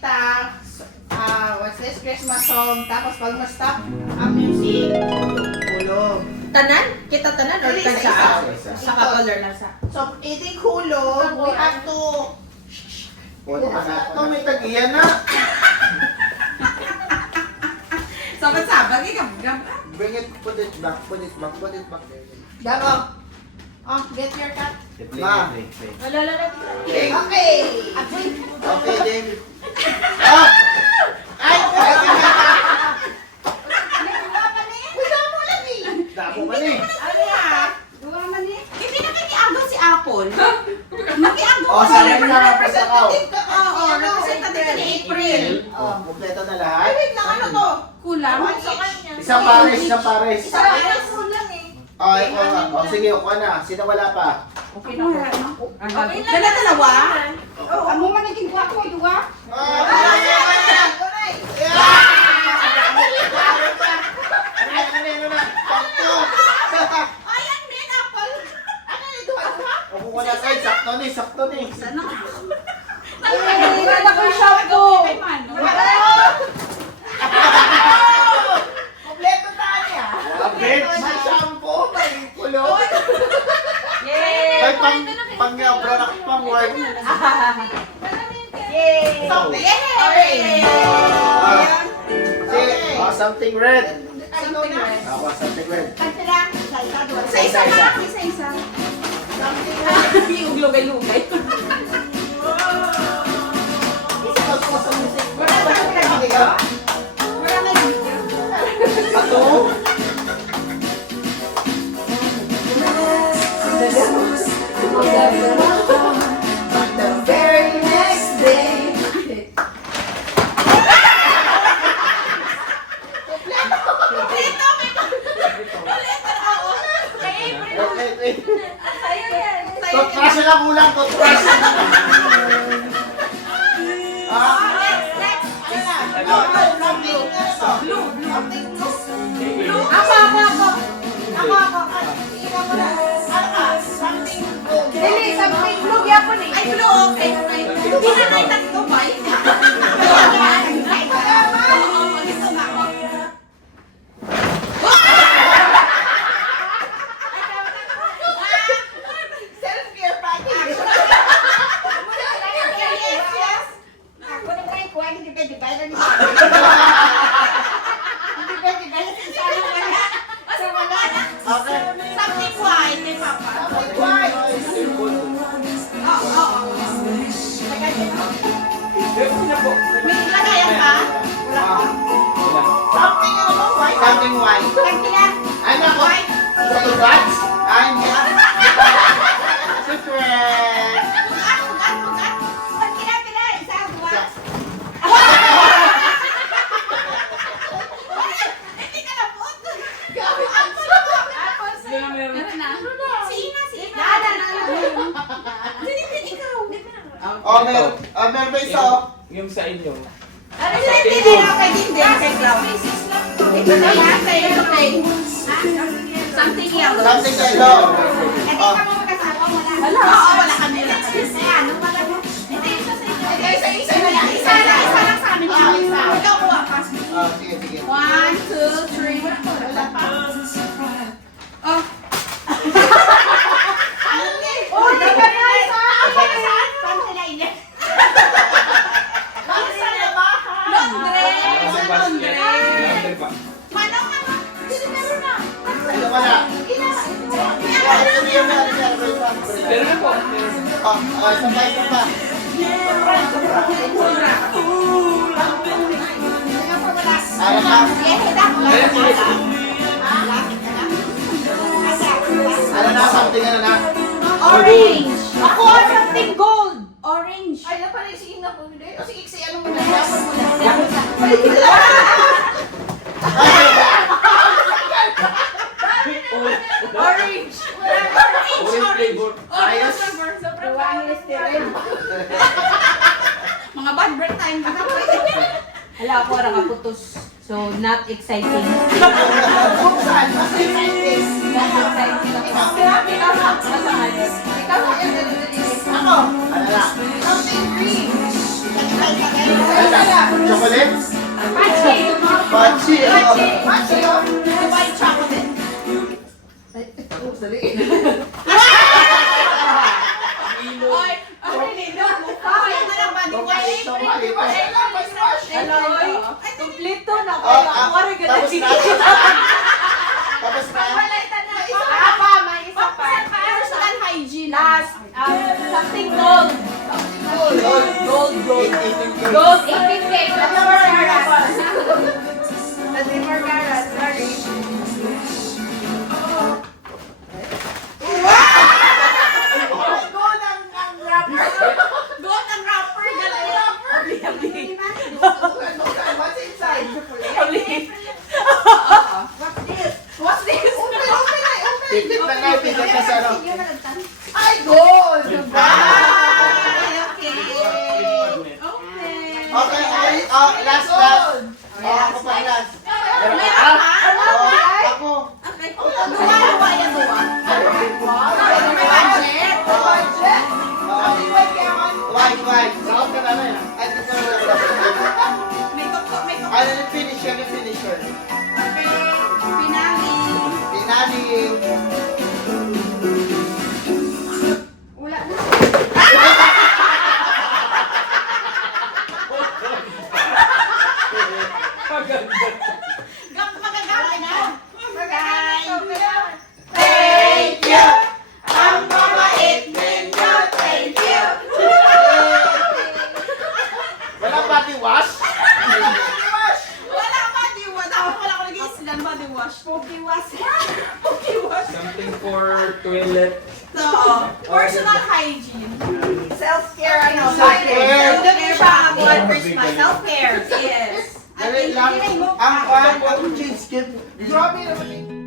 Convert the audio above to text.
kanta, what's this, Christmas song, tapos pag ma-stop ang music, hulog. Tanan? Kita tanan or Isa, sa isa. sa color lang sa. So, iting hulog, we have to... Ito may tag-iyan na. Sabat-sabat, gam. Bring it, put it back, put it back, put it back. Dago. Oh, get your cut. Ma. Okay. Okay, David. Oh! Ay! Ay! Wala mo lang eh. Dabo ka ni. Ano ya? Hindi na nakikiagaw si Apple. Nakikiagaw Oh, si sana Apple. na representative ka. Oo, representative ni April. Oh, kompleto na Ay, lahat. wait lang, ano to? Kulang. Isang pares, isang pares. Isa pa rin kulang eh. Oh, ikaw nga. Oh, sige, uka na. Sino wala pa? Okay na ako. Dala-dalawa? Kamu man naging guwapo, duwa? Ah! Ano na? Sakto! Ayan din, Apple. Ano na ito? Ako ko na side. Sakto ni, sakto ni. Sana ka. Hindi na ko shampoo. Kompleto tayo ah. Abet! May shampoo, may kulo. Yay! May pang-product pang work. Yay! Something. Yay! Sige, oh, something red. Something red. Ako, something red. Isa-isa lang. Isa-isa. Yung lugay-lugay. Ato? The very next day. Wait, wait. Toothbrush na lang kulang, toothbrush. Ah, Dili, something blue yapon eh. Ay, blue, okay. Hindi na natin tatlo ba? Oo, mag-gusto nga ako. Self-care package. Ako na kayo kuha, hindi pwede bayar ni okay. Something white kay Papa. Why? Oo. May lagayan ka? Something ano ba? Why? Something white. Ay, nako. Sa toothbrush? Ay, hindi. Secret. Hindi ka napot. Si Ina. Sinipin ikaw. Oh, meron ba isa, oh? Yung sa inyo. Sinipin ikaw kay Dindin. Kay Cloud. Ito na yan. Sa'yo ito kay. Something yellow. Something yellow. Oh, Oo, wala kami lang. Isa lang sa amin. Ikaw kuha ka. sige, sige. 1, 2, 3. Wala pa. Oh. Oh, di ba na isa? Londres. Sa Londres. Pa. Manong. Meron na. Ano wala? Pero na po. Oh, isa pa, isa pa. Ano pa? Ano na, something ano na? Orange. Ako, something gold. Orange. Ay, napalay si Ina po. O sige, si ano mo na. Orange. Orange flavor. Ayos. Mga bad breath time. Hala, ako ra kaputos. So, not exciting. Buksan. Mas exciting. Not exciting. Ako. Ano na? Something green. Ano na? ulit? Pachi. Pachi. Pachi, oh. White chocolate. Oh, dali. Oy, okay na lang ba? Kompleto na ko. Oh, Ako rin tapos na. Tapos na. May isa pa. Personal hygiene. Last, something gold. Gold. Gold. Gold, 18K. That's for Garrett. That's for Garrett. Sorry. Gold ang rapper. Goat ang rapper. What's inside? What's this? Pigit na nga, pigit na sa ano. Ay, gold! Okay. Okay, ay, last. Ako pa last. Ako. Okay. Duwa yan, duwa. May budget. Budget? White. Sakot ka na yan. Ay, dito na lang. May tuktok. Ano yung finisher? Pinali. Pinali. Wala na. Magagawa na. Thank you! Ang mabait ninyo, thank you! Walang body wash? Wala body wash. Wala ko lagi silang body wash. Pogi wash. Pogi wash. Something for toilet. So, personal hygiene. Self-care, ano? Self-care. Self-care. Blood pressure. Self-care. Yes. Dali lang. Ang jeans, Grabe naman.